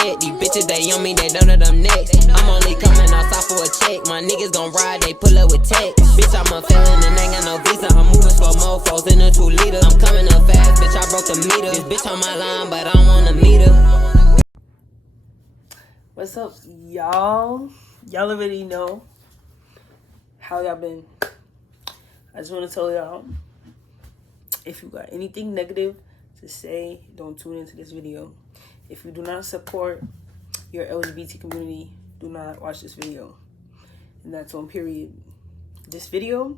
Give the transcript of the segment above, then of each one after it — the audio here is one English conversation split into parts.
check. These bitches, they on me, they don't know them next. I'm only coming outside for a check. My niggas gon' ride, they pull up with tech. Bitch, I'm a felon and ain't got no visa. I'm moving slow mofos in a 2 liter. I'm coming up fast, bitch, I broke the meter. This bitch on my line, but I don't wanna meet her. What's up, y'all? Y'all already know how y'all been. I just want to tell y'all, if you got anything negative to say, don't tune into this video. If you do not support your LGBT community, do not watch this video. And that's on period. This video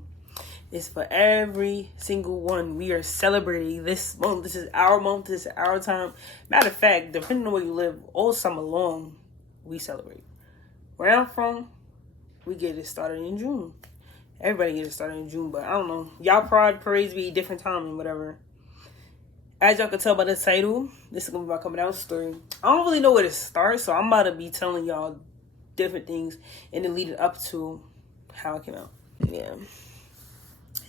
is for every single one. We are celebrating this month. This is our month. This is our time. Matter of fact, depending on where you live, all summer long, we celebrate. Where I'm from, we get it started in June. Everybody gets it started in June, but I don't know. Y'all pride parades be different time and whatever. As y'all can tell by the title, this is going to be my coming out story. I don't really know where to start, so I'm about to be telling y'all different things and then leading up to how it came out. Yeah.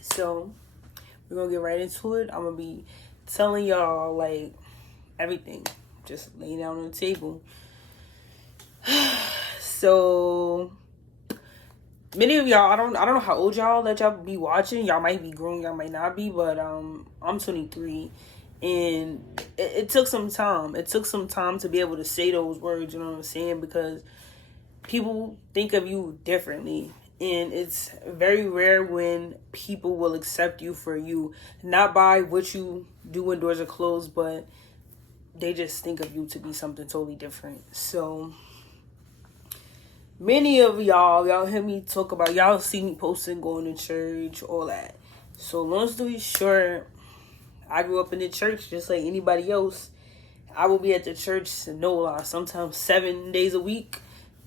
So, we're going to get right into it. I'm going to be telling y'all, like, everything. Just laying down on the table. So, many of y'all, I don't know how old y'all that y'all be watching. Y'all might be grown, y'all might not be, but I'm 23, and it took some time. It took some time to be able to say those words, you know what I'm saying? Because people think of you differently, and it's very rare when people will accept you for you, not by what you do when doors are closed, but they just think of you to be something totally different. So many of y'all hear me talk about, y'all see me posting, going to church, all that. So long story short, I grew up in the church just like anybody else. I will be at the church, no lie, sometimes 7 days a week.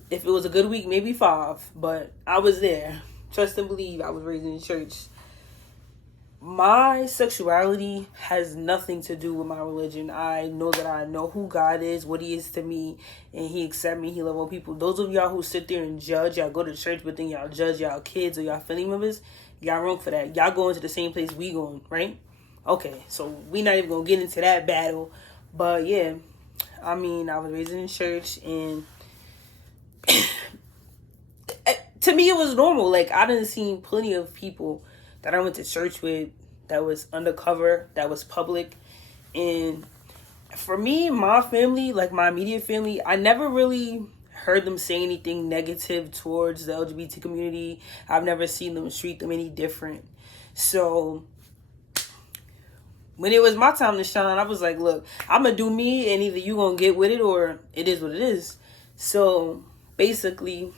If it was a good week, maybe 5. But I was there. Trust and believe, I was raised in the church. My sexuality has nothing to do with my religion. I know that I know who God is, what he is to me, and he accept me, he love all people. Those of y'all who sit there and judge, y'all go to church, but then y'all judge y'all kids or y'all family members, y'all wrong for that. Y'all going to the same place we going, right? Okay, so we not even gonna get into that battle. But yeah, I mean, I was raised in church, and to me it was normal. Like, I didn't see plenty of people that I went to church with that was undercover, that was public. And for me, my family, like my immediate family, I never really heard them say anything negative towards the LGBT community. I've never seen them treat them any different. So when it was my time to shine, I was like, look, I'm going to do me, and either you going to get with it or it is what it is. So basically,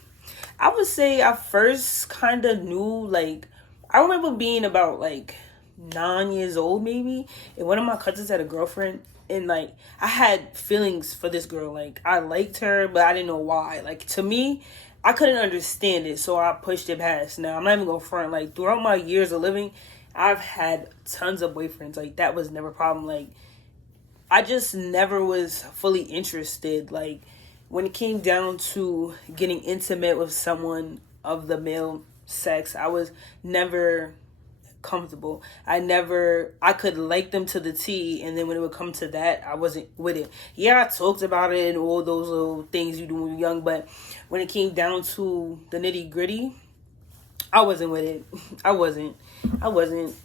I would say I first kind of knew, like, I remember being about like 9 years old maybe, and one of my cousins had a girlfriend, and like I had feelings for this girl. Like, I liked her, but I didn't know why. Like, to me, I couldn't understand it, so I pushed it past. Now, I'm not even gonna front, like, throughout my years of living, I've had tons of boyfriends. Like, that was never a problem. Like, I just never was fully interested. Like, when it came down to getting intimate with someone of the male sex, I was never comfortable. I could like them to the T, and then when it would come to that, I wasn't with it. Yeah, I talked about it and all those little things you do when you're young, but when it came down to the nitty gritty, I wasn't with it. I wasn't.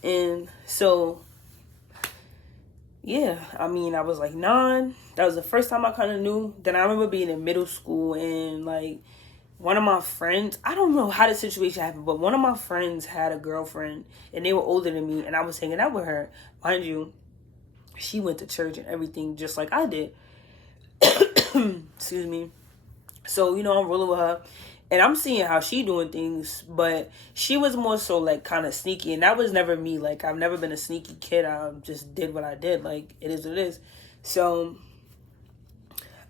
And so, yeah, I mean, I was like 9. That was the first time I kind of knew. Then I remember being in middle school, and like one of my friends, I don't know how the situation happened, but one of my friends had a girlfriend, and they were older than me, and I was hanging out with her. Mind you, she went to church and everything just like I did. Excuse me. So, I'm rolling with her, and I'm seeing how she doing things, but she was more so like kind of sneaky, and that was never me. Like, I've never been a sneaky kid. I just did what I did. Like, it is what it is. So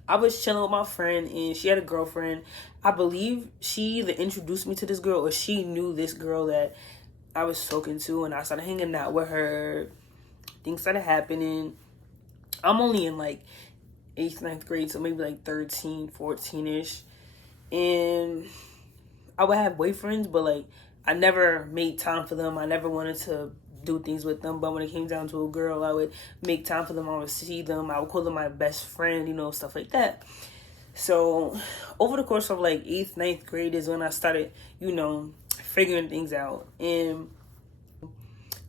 I was chilling with my friend, and she had a girlfriend. I believe she either introduced me to this girl or she knew this girl that I was talking to, and I started hanging out with her. Things started happening. I'm only in like 8th, 9th grade, so maybe like 13, 14-ish. And I would have boyfriends, but like I never made time for them. I never wanted to do things with them. But when it came down to a girl, I would make time for them. I would see them. I would call them my best friend, stuff like that. So over the course of like 8th, 9th grade is when I started, figuring things out. And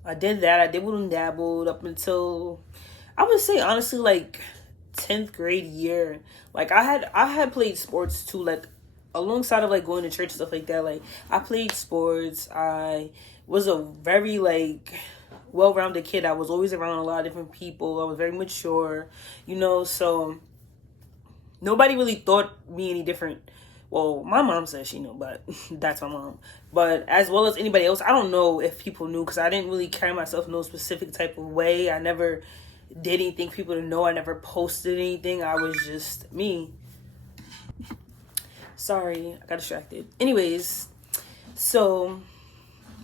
I did that. I dibbled and dabbled up until, I would say honestly, like 10th grade year. Like I had played sports too, like alongside of like going to church and stuff like that. Like I played sports. I was a very like well-rounded kid. I was always around a lot of different people. I was very mature, so nobody really thought me any different. Well, my mom says she knew, but that's my mom. But as well as anybody else, I don't know if people knew, because I didn't really carry myself in no specific type of way. I never did anything for people to know. I never posted anything. I was just me. Sorry, I got distracted. Anyways, so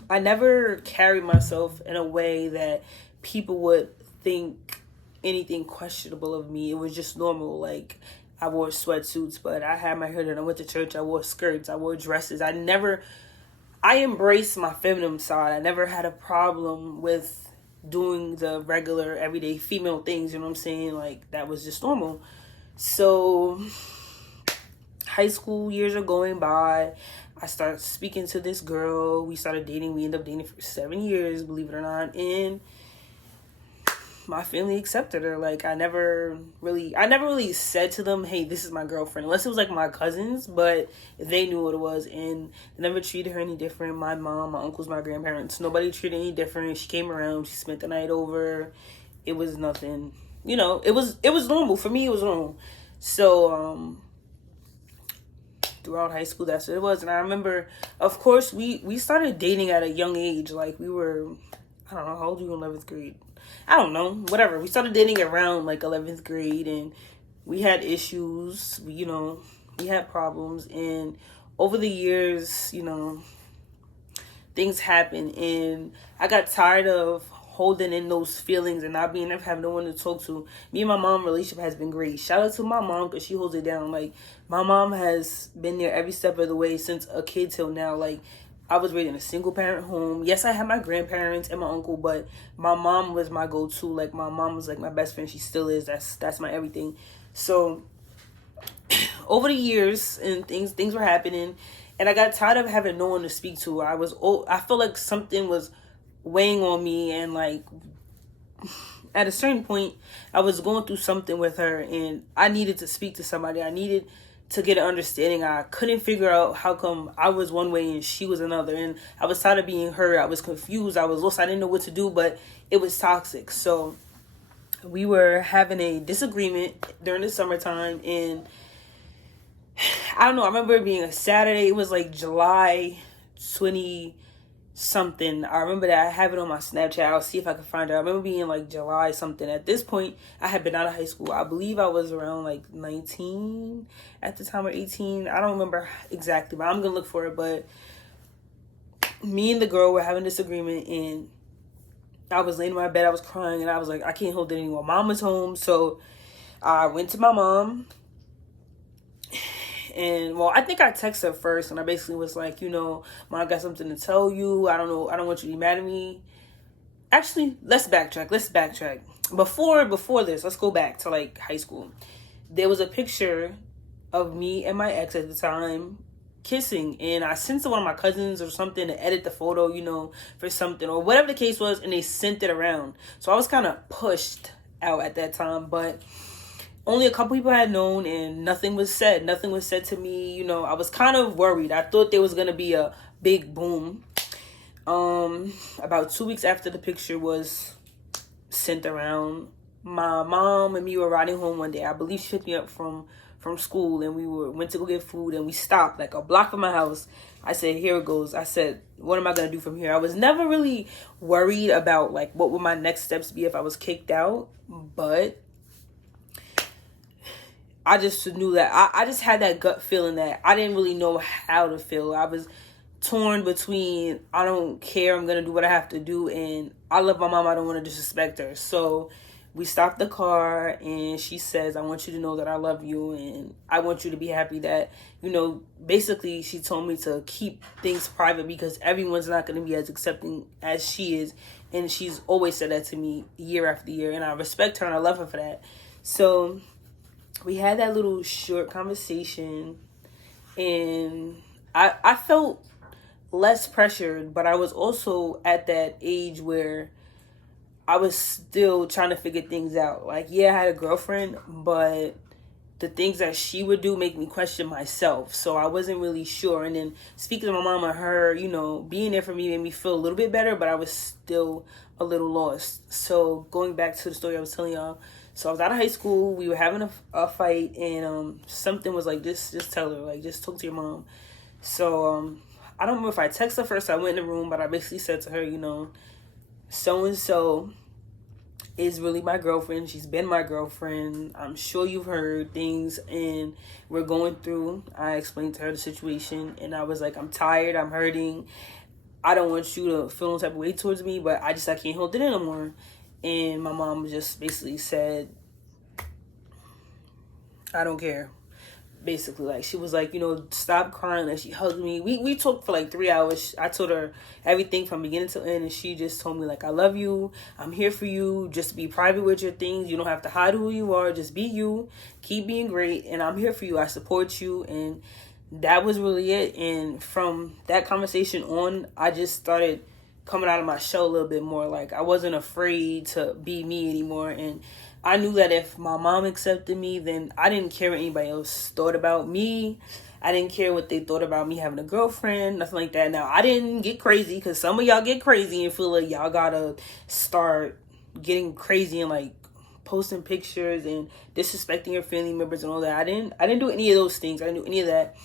I never carried myself in a way that people would think anything questionable of me. It was just normal. Like, I wore sweatsuits, but I had my hair done. I went to church. I wore skirts. I wore dresses. I embraced my feminine side. I never had a problem with doing the regular, everyday female things. You know what I'm saying? Like, that was just normal. So high school years are going by. I started speaking to this girl. We started dating. We ended up dating for 7 years, believe it or not. And my family accepted her. Like, I never really said to them, hey, this is my girlfriend, unless it was like my cousins, but they knew what it was, and they never treated her any different. My mom, my uncles, my grandparents, nobody treated any different. She came around, she spent the night over. It was nothing, it was normal. For me, it was normal. So, throughout high school, that's what it was. And I remember, of course, we started dating at a young age. Like, we were, I don't know, how old were you in 11th grade? I don't know, whatever. We started dating around like 11th grade, and we had issues, we had problems. And over the years, things happened, and I got tired of holding in those feelings and not being able to have no one to talk to. Me and my mom relationship has been great. Shout out to my mom, because she holds it down. Like, my mom has been there every step of the way since a kid till now. Like, I was raised in a single parent home. Yes, I had my grandparents and my uncle, but my mom was my go-to. Like, my mom was like my best friend. She still is. That's my everything. So over the years, and things were happening, and I got tired of having no one to speak to. I felt like something was weighing on me, and like at a certain point I was going through something with her, and I needed to speak to somebody. I needed to get an understanding. I couldn't figure out how come I was one way and she was another, and I was tired of being hurt. I was confused. I was lost. I didn't know what to do, but it was toxic. So we were having a disagreement during the summertime, and I don't know, I remember it being a Saturday. It was like July 20 something. I remember that. I have it on my Snapchat. I'll see if I can find it. I remember being like July something. At this point, I had been out of high school. I believe I was around like 19 at the time, or 18. I don't remember exactly, but I'm gonna look for it. But me and the girl were having this agreement, and I was laying in my bed. I was crying, and I was like, I can't hold it anymore. Mom was home, so I went to my mom. And, well, I think I texted her first, and I basically was like, Mom, I got something to tell you. I don't know. I don't want you to be mad at me. Actually, let's backtrack. Before this, let's go back to, like, high school. There was a picture of me and my ex at the time kissing, and I sent to one of my cousins or something to edit the photo, for something, or whatever the case was, and they sent it around. So I was kind of pushed out at that time, but only a couple people had known, and nothing was said. Nothing was said to me. I was kind of worried. I thought there was going to be a big boom. About 2 weeks after the picture was sent around, my mom and me were riding home one day. I believe she picked me up from school, and we went to go get food, and we stopped like a block from my house. I said, here it goes. I said, what am I going to do from here? I was never really worried about like what would my next steps be if I was kicked out, but I just knew that I just had that gut feeling that I didn't really know how to feel. I was torn between, I don't care, I'm going to do what I have to do, and I love my mom, I don't want to disrespect her. So we stopped the car, and she says, I want you to know that I love you, and I want you to be happy that, basically she told me to keep things private, because everyone's not going to be as accepting as she is. And she's always said that to me year after year, and I respect her and I love her for that. So we had that little short conversation, and I felt less pressured, but I was also at that age where I was still trying to figure things out. Like, yeah, I had a girlfriend, but the things that she would do make me question myself. So I wasn't really sure. And then speaking to my mom and her, you know, being there for me made me feel a little bit better, but I was still a little lost. So going back to the story I was telling y'all. So I was out of high school. We were having a fight, and something was like, just tell her, like, just talk to your mom. So I don't remember if I texted her first. I went in the room, but I basically said to her, you know, so-and-so is really my girlfriend. She's been my girlfriend. I'm sure you've heard things, and we're going through. I explained to her the situation, and I was like, I'm tired. I'm hurting. I don't want you to feel no type of way towards me, but I can't hold it in no more. And my mom just basically said, I don't care. Basically, like, she was like, you know, stop crying. And she hugged me. We talked for like 3 hours. I told her everything from beginning to end, and she just told me, like, I love you. I'm here for you. Just be private with your things. You don't have to hide who you are. Just be you. Keep being great. And I'm here for you. I support you. And that was really it. And from that conversation on, I just started coming out of my shell a little bit more. Like, I wasn't afraid to be me anymore. And I knew that if my mom accepted me, then I didn't care what anybody else thought about me. I didn't care what they thought about me having a girlfriend, nothing like that. Now, I didn't get crazy, because some of y'all get crazy and feel like y'all gotta start getting crazy and like posting pictures and disrespecting your family members and all that. I didn't do any of those things. I didn't do any of that.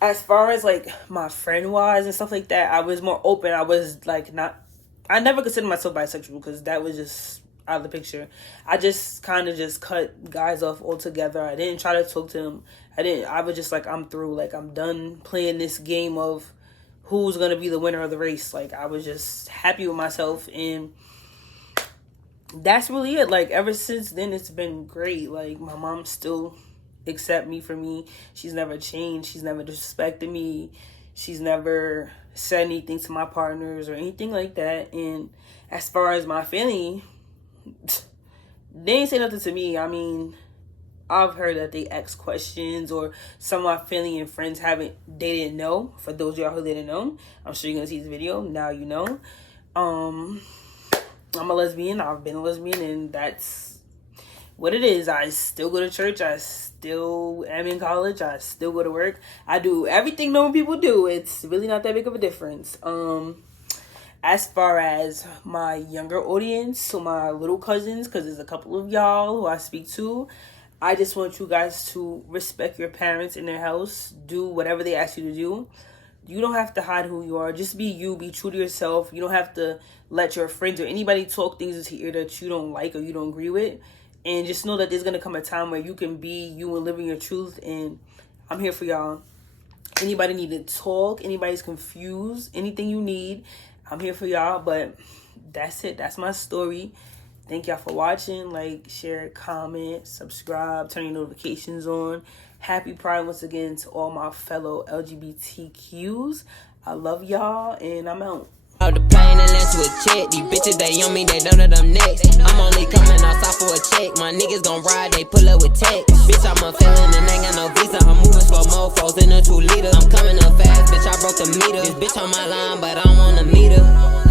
As far as like my friend wise and stuff like that, I was more open. I was like I never considered myself bisexual, because that was just out of the picture. I just kind of just cut guys off altogether. I didn't try to talk to them. I was just like, I'm through. Like, I'm done playing this game of who's going to be the winner of the race. Like, I was just happy with myself, and that's really it. Like, ever since then, it's been great. Like, my mom still accept me for me. She's never changed. She's never disrespected me. She's never said anything to my partners or anything like that. And as far as my family, they ain't say nothing to me. I mean, I've heard that they ask questions, or some of my family and friends they didn't know. For those of y'all who didn't know, I'm sure you're gonna see this video. Now you know. I'm a lesbian. I've been a lesbian, and that's what it is. I still go to church. I still am in college. I still go to work. I do everything normal people do. It's really not that big of a difference. As far as my younger audience, so my little cousins, because there's a couple of y'all who I speak to, I just want you guys to respect your parents in their house. Do whatever they ask you to do. You don't have to hide who you are. Just be you. Be true to yourself. You don't have to let your friends or anybody talk things into your ear that you don't like or you don't agree with. And just know that there's going to come a time where you can be you and living your truth. And I'm here for y'all. Anybody need to talk, anybody's confused, anything you need, I'm here for y'all. But that's it. That's my story. Thank y'all for watching. Like, share, comment, subscribe, turn your notifications on. Happy Pride once again to all my fellow LGBTQs. I love y'all, and I'm out. Out the plane and land to a check. These bitches, they on me, they don't know them next. I'm only coming outside for a check. My niggas gon' ride, they pull up with tech. Bitch, I'm a felon and ain't got no visa. I'm moving slow mofos in a 2 liter. I'm coming up fast, bitch, I broke the meter. This bitch on my line, but I don't wanna meet her.